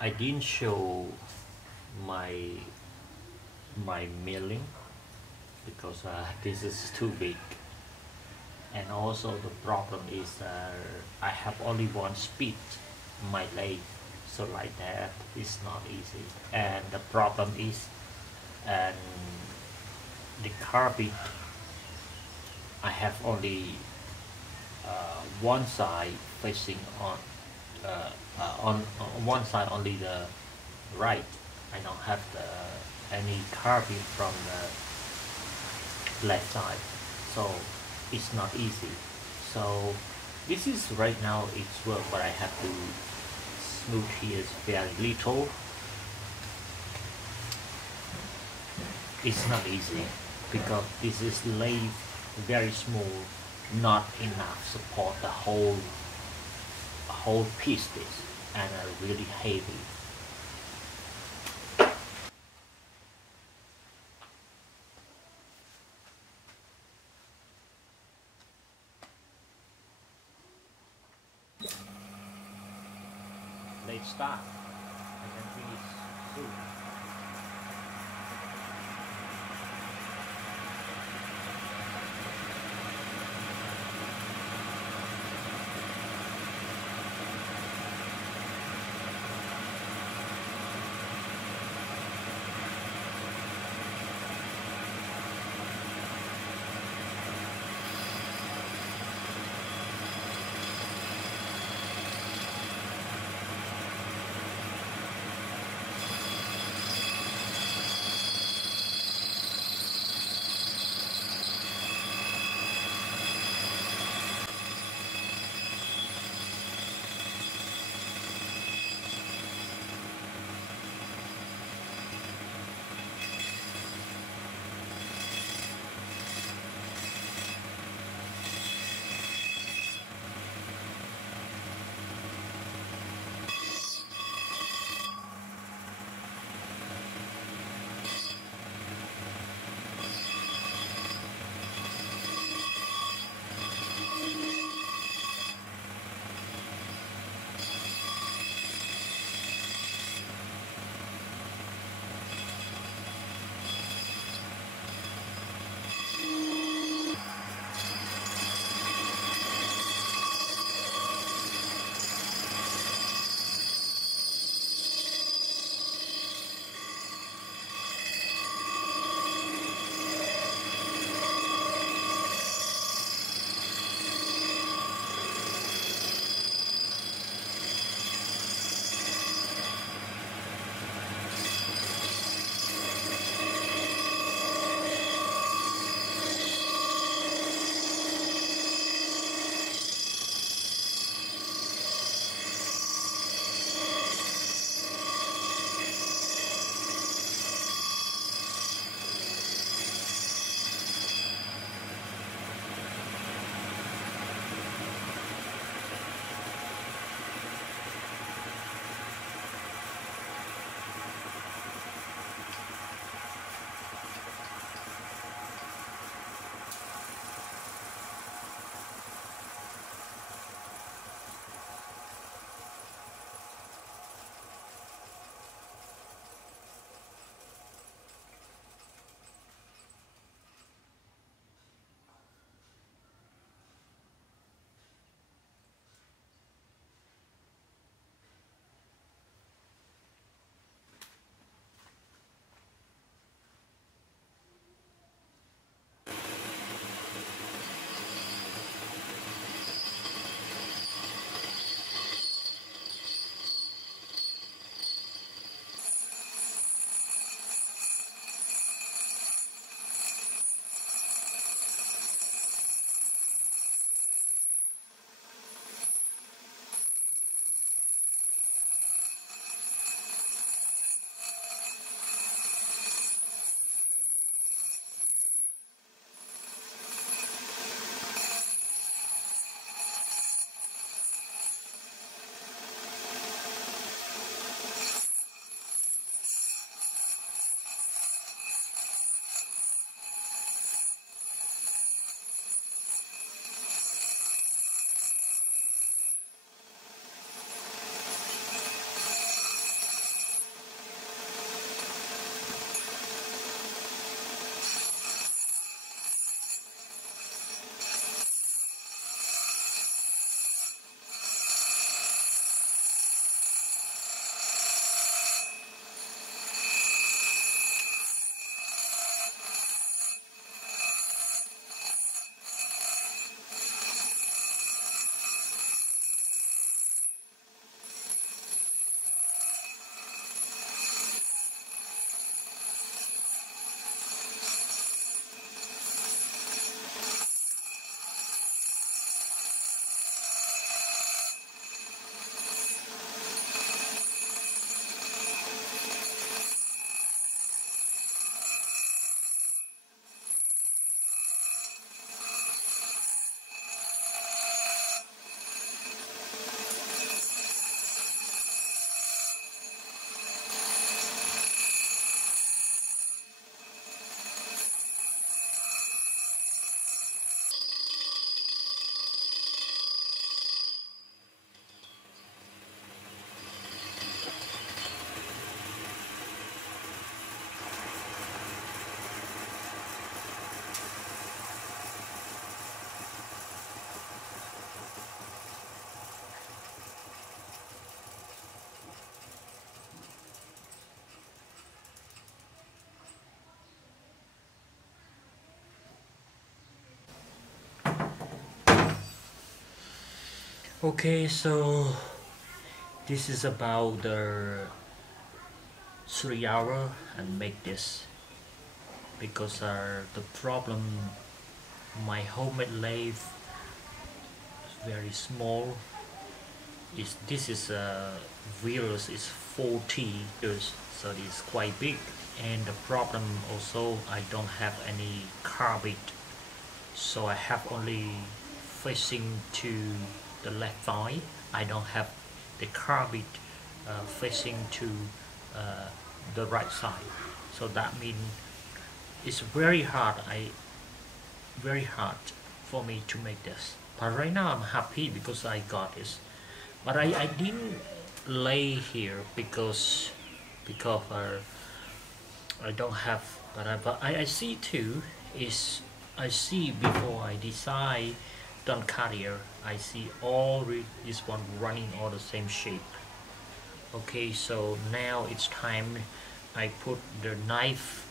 I didn't show my milling because this is too big, and also the problem is I have only one speed my lathe, so like that is not easy. And the problem is, and the carbide, I have only one side facing on one side only the right. I don't have any carbide from the left side, so it's not easy. So this is right now it's work, but I have to smooth here very little. It's not easy because this is lathe very small, not enough support the whole piece this, and really heavy. Let's start. I can finish soon. Okay, so this is about the 3 hour and make this because the problem my homemade lathe is very small. Is this is wheels is 40 years, so it's quite big. And the problem also I don't have any carbide, so I have only facing to the left side. I don't have the carbide facing to uh, the right side, so that means it's very hard for me to make this. But right now I'm happy because I got this. But I didn't lay here because I don't have. But I see too is I see before I decide done carrier. I see all this one running all the same shape. Okay, so now it's time I put the knife